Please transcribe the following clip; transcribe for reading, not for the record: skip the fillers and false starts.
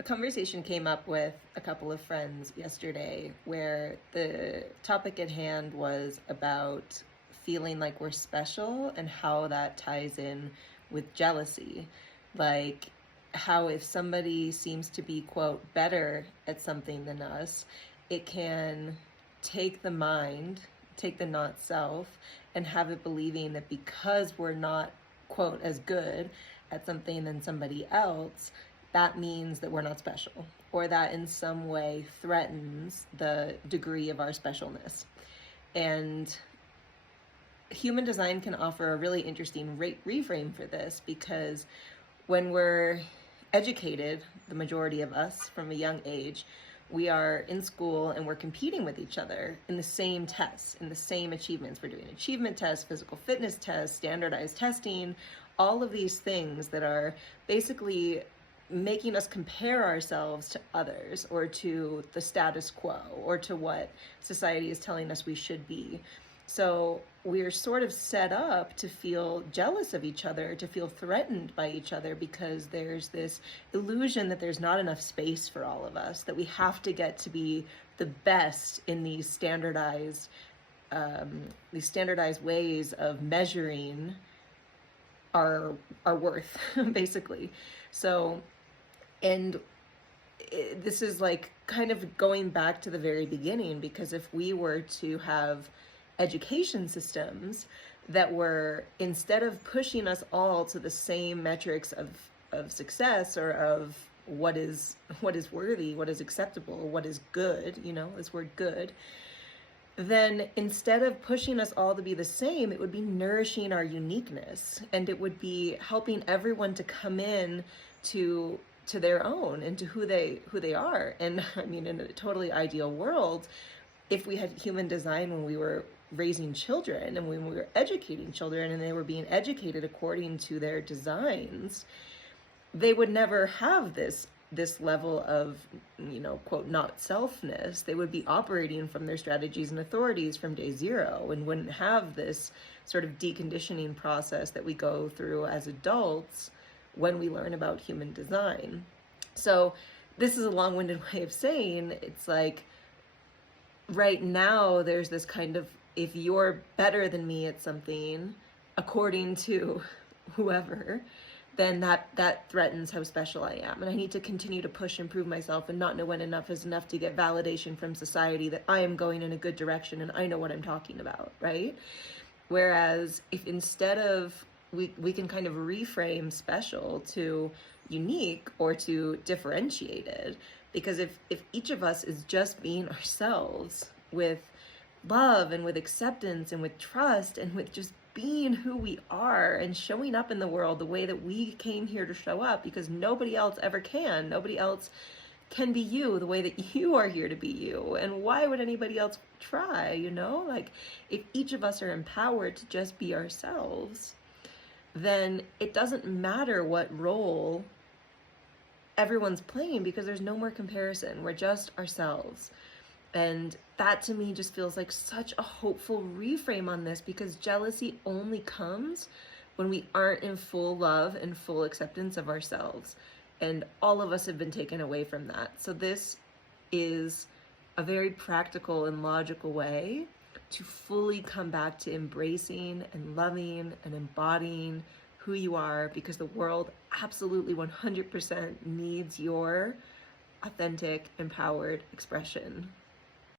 A conversation came up with a couple of friends yesterday where the topic at hand was about feeling like we're special and how that ties in with jealousy. Like how if somebody seems to be, quote, better at something than us, it can take the mind, take the not self, and have it believing that because we're not, quote, as good at something than somebody else, that means that we're not special, or that in some way threatens the degree of our specialness. And human design can offer a really interesting reframe for this, because when we're educated, the majority of us from a young age, we are in school and we're competing with each other in the same tests, in the same achievements. We're doing achievement tests, physical fitness tests, standardized testing, all of these things that are basically making us compare ourselves to others or to the status quo or to what society is telling us we should be. So we're sort of set up to feel jealous of each other, to feel threatened by each other, because there's this illusion that there's not enough space for all of us, that we have to get to be the best in these standardized ways of measuring our worth, basically. So, and this is like kind of going back to the very beginning, because if we were to have education systems that were, instead of pushing us all to the same metrics of success, or of what is worthy, what is acceptable, what is good, this word good, then instead of pushing us all to be the same, it would be nourishing our uniqueness, and it would be helping everyone to come in to their own and to who they are. And I mean, in a totally ideal world, if we had human design when we were raising children and when we were educating children and they were being educated according to their designs, they would never have this level of, quote, not selfness. They would be operating from their strategies and authorities from day zero, and wouldn't have this sort of deconditioning process that we go through as adults when we learn about human design. So this is a long-winded way of saying, it's like right now there's this kind of, if you're better than me at something according to whoever, then that threatens how special I am. And I need to continue to push and prove myself and not know when enough is enough to get validation from society that I am going in a good direction and I know what I'm talking about, right? Whereas if instead of, we can kind of reframe special to unique or to differentiated, because if each of us is just being ourselves with love and with acceptance and with trust and with just being who we are and showing up in the world the way that we came here to show up, because nobody else ever can. Nobody else can be you the way that you are here to be you. And why would anybody else try, Like, if each of us are empowered to just be ourselves, then it doesn't matter what role everyone's playing, because there's no more comparison. We're just ourselves. And that to me just feels like such a hopeful reframe on this, because jealousy only comes when we aren't in full love and full acceptance of ourselves. And all of us have been taken away from that. So this is a very practical and logical way to fully come back to embracing and loving and embodying who you are, because the world absolutely 100% needs your authentic, empowered expression.